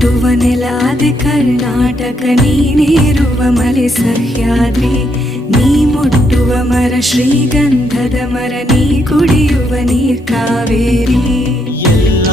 ಹುಟ್ಟುವ ನೆಲಾದೆ ಕರ್ನಾಟಕ, ನೀನೇರುವ ಮಲೆ ಸಹ್ಯಾದ್ರಿ, ನೀ ಮುಟ್ಟುವ ಮರ ಶ್ರೀಗಂಧದ ಮರ, ನೀ ಕುಡಿಯುವ ನೀರ್ ಕಾವೇರಿ. ಎಲ್ಲ